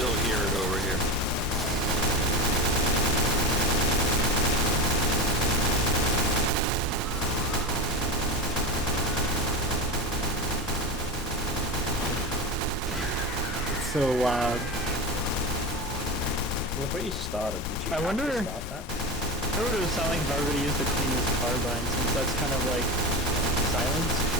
still hear it over here. It's so loud. Well, if you started, did you I have wonder- to start that? I would have sounding if I were to use the cleanest carbine, since that's kind of like silence.